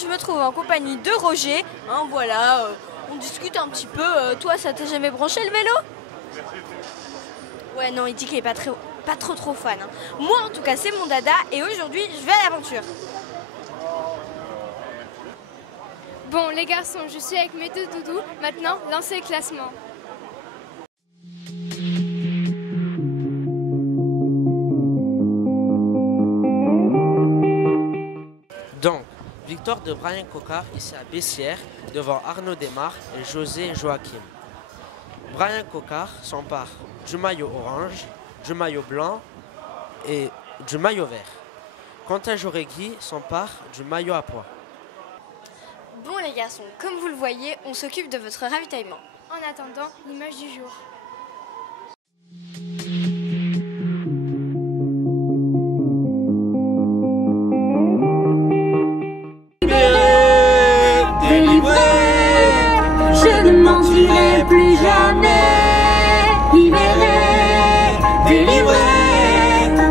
je me trouve en compagnie de Roger. Hein, voilà, on discute un petit peu. Toi, ça t'est jamais branché le vélo? Ouais, non, il dit qu'il est pas trop fan. Hein. Moi, en tout cas, c'est mon dada et aujourd'hui, je vais à l'aventure. Bon, les garçons, je suis avec mes deux doudous. Maintenant, lancez le classement. Donc, victoire de Brian Coquard ici à Bessières devant Arnaud Desmar et José Joachim. Brian Coquard s'empare du maillot orange, du maillot blanc et du maillot vert. Quentin Joregui s'empare du maillot à pois. Bon les garçons, comme vous le voyez, on s'occupe de votre ravitaillement. En attendant, l'image du jour. Je ne mentirai plus jamais. Libéré, délivré,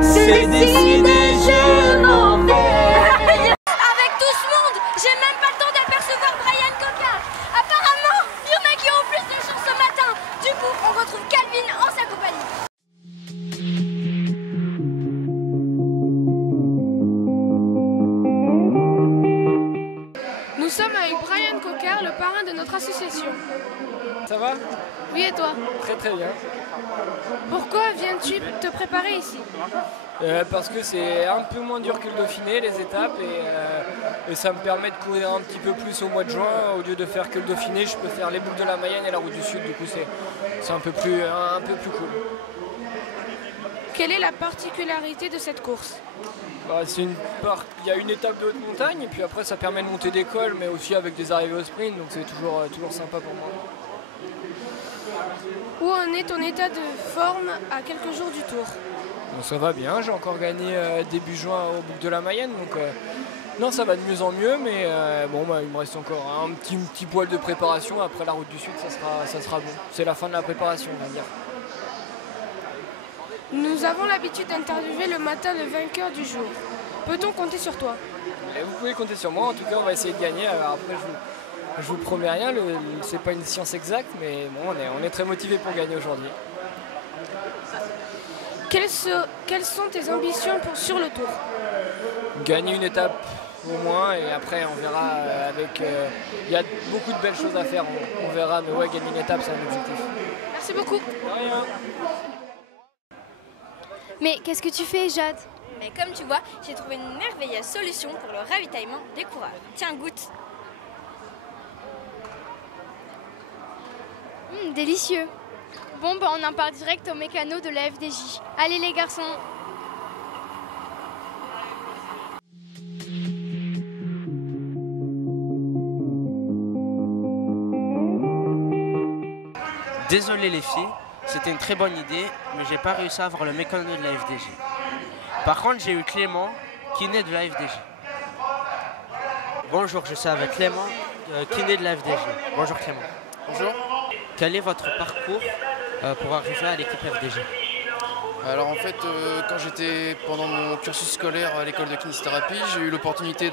c'est décidé, je m'en vais. Avec tout ce monde, j'ai même pas le temps d'apercevoir Brian Coquard. Apparemment, il y en a qui ont plus de chance ce matin. Du coup, on retrouve Calvin en sa compagnie. Nous sommes avec Brian Coquard, le parrain de notre association. Ça va? Oui, et toi? Très très bien. Pourquoi viens-tu te préparer ici? Parce que c'est un peu moins dur que le Dauphiné, les étapes, et ça me permet de courir un petit peu plus au mois de juin. Au lieu de faire que le Dauphiné, je peux faire les boucles de la Mayenne et la route du Sud, du coup c'est un peu plus cool. Quelle est la particularité de cette course? Bah, il y a une étape de haute montagne, et puis après ça permet de monter des cols, mais aussi avec des arrivées au sprint, donc c'est toujours sympa pour moi. Où en est ton état de forme à quelques jours du Tour? Bon, ça va bien, j'ai encore gagné début juin au boucle de la Mayenne, donc non, ça va de mieux en mieux, mais il me reste encore un petit poil de préparation. Après la route du Sud, ça sera bon. C'est la fin de la préparation, on va dire. Nous avons l'habitude d'interviewer le matin le vainqueur du jour. Peut-on compter sur toi? Et vous pouvez compter sur moi, en tout cas on va essayer de gagner. Alors après je vous promets rien, c'est pas une science exacte, mais bon, on est très motivé pour gagner aujourd'hui. Quelles sont tes ambitions sur le Tour? Gagner une étape au moins, et après on verra il y a beaucoup de belles choses à faire, on verra, mais ouais, gagner une étape c'est un objectif. Merci beaucoup. De rien. Mais qu'est-ce que tu fais, Jade? Mais comme tu vois, j'ai trouvé une merveilleuse solution pour le ravitaillement des coureurs. Tiens, goûte. Délicieux. Bon, on en part direct au mécano de la FDJ. Allez les garçons. Désolé les filles, c'était une très bonne idée, mais j'ai pas réussi à avoir le mécano de la FDJ. Par contre, j'ai eu Clément, kiné de la FDJ. Bonjour, je suis avec Clément, kiné de la FDJ. Bonjour Clément. Bonjour. Quel est votre parcours pour arriver à l'équipe FDJ? Alors en fait, quand j'étais pendant mon cursus scolaire à l'école de kinésithérapie, j'ai eu l'opportunité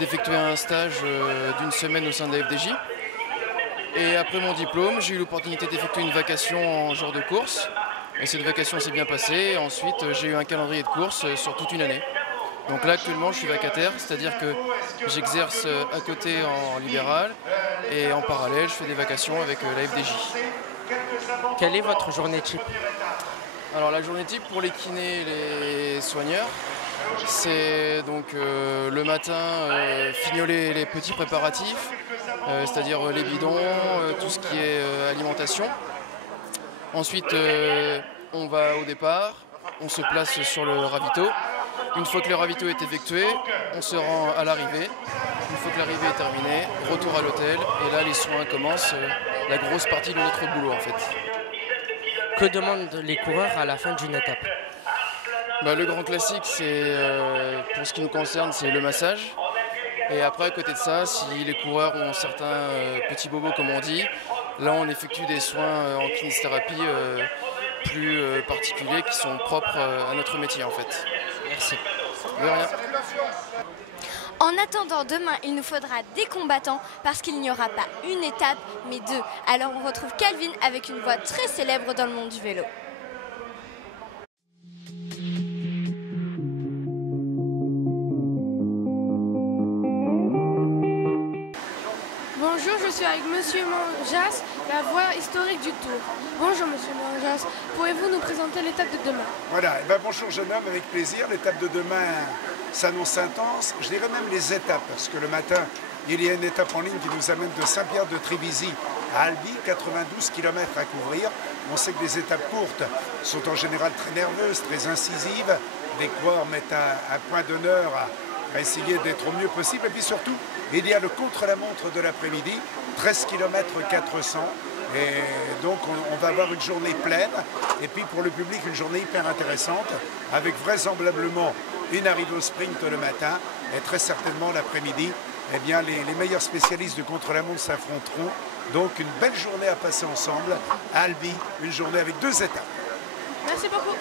d'effectuer un stage d'une semaine au sein de la FDJ. Et après mon diplôme, j'ai eu l'opportunité d'effectuer une vacation en genre de course. Et cette vacation s'est bien passée. Ensuite, j'ai eu un calendrier de course sur toute une année. Donc là, actuellement, je suis vacataire, c'est-à-dire que j'exerce à côté en libéral et en parallèle, je fais des vacations avec la FDJ. Quelle est votre journée type? Alors la journée type pour les kinés et les soigneurs, c'est donc le matin fignoler les petits préparatifs, c'est-à-dire les bidons, tout ce qui est alimentation. Ensuite, on va au départ, on se place sur le ravito. Une fois que le ravito est effectué, on se rend à l'arrivée. Une fois que l'arrivée est terminée, retour à l'hôtel. Et là, les soins commencent, la grosse partie de notre boulot en fait. Que demandent les coureurs à la fin d'une étape? Le grand classique, c'est pour ce qui nous concerne, c'est le massage. Et après, à côté de ça, si les coureurs ont certains petits bobos, comme on dit, là, on effectue des soins en kinésithérapie plus particuliers qui sont propres à notre métier, en fait. Merci. De rien. En En attendant demain, il nous faudra des combattants parce qu'il n'y aura pas une étape, mais deux. Alors on retrouve Calvin avec une voix très célèbre dans le monde du vélo. Bonjour, je suis avec Monsieur Manjas, la voix historique du Tour. Bonjour Monsieur Manjas, pouvez-vous nous présenter l'étape de demain? Voilà, bonjour jeune homme, avec plaisir. L'étape de demain s'annonce intense, je dirais même les étapes, parce que le matin, il y a une étape en ligne qui nous amène de Saint-Pierre-de-Trévisy à Albi, 92 km à couvrir. On sait que les étapes courtes sont en général très nerveuses, très incisives. Les coureurs mettent un point d'honneur à essayer d'être au mieux possible. Et puis surtout, il y a le contre-la-montre de l'après-midi, 13 km 400. Et donc on va avoir une journée pleine. Et puis pour le public, une journée hyper intéressante, avec vraisemblablement une arrivée au sprint le matin. Et très certainement l'après-midi, eh bien, les meilleurs spécialistes du contre-la-montre s'affronteront. Donc une belle journée à passer ensemble à Albi, une journée avec 2 étapes. Merci beaucoup.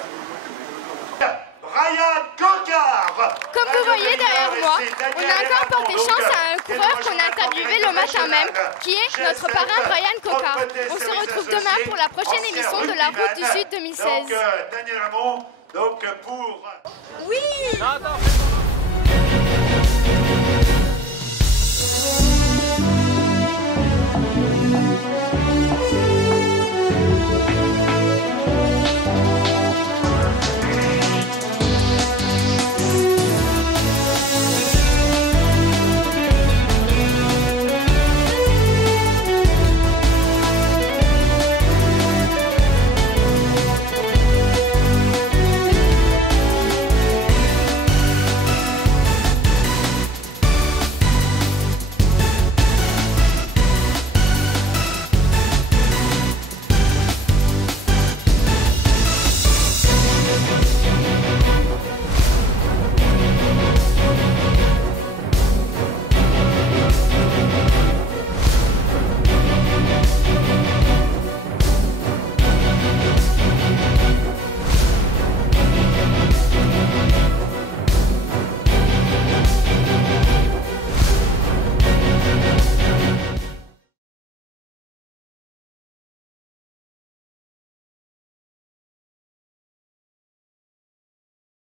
Brian Coquard. Comme vous voyez derrière moi, on a encore porté chance à un coureur qu'on a interviewé le matin même, qui est notre parrain Brian Coquard. On se retrouve demain pour la prochaine émission de la Route du Sud 2016. Donc, Daniel Hamon, donc pour... Oui! Attends.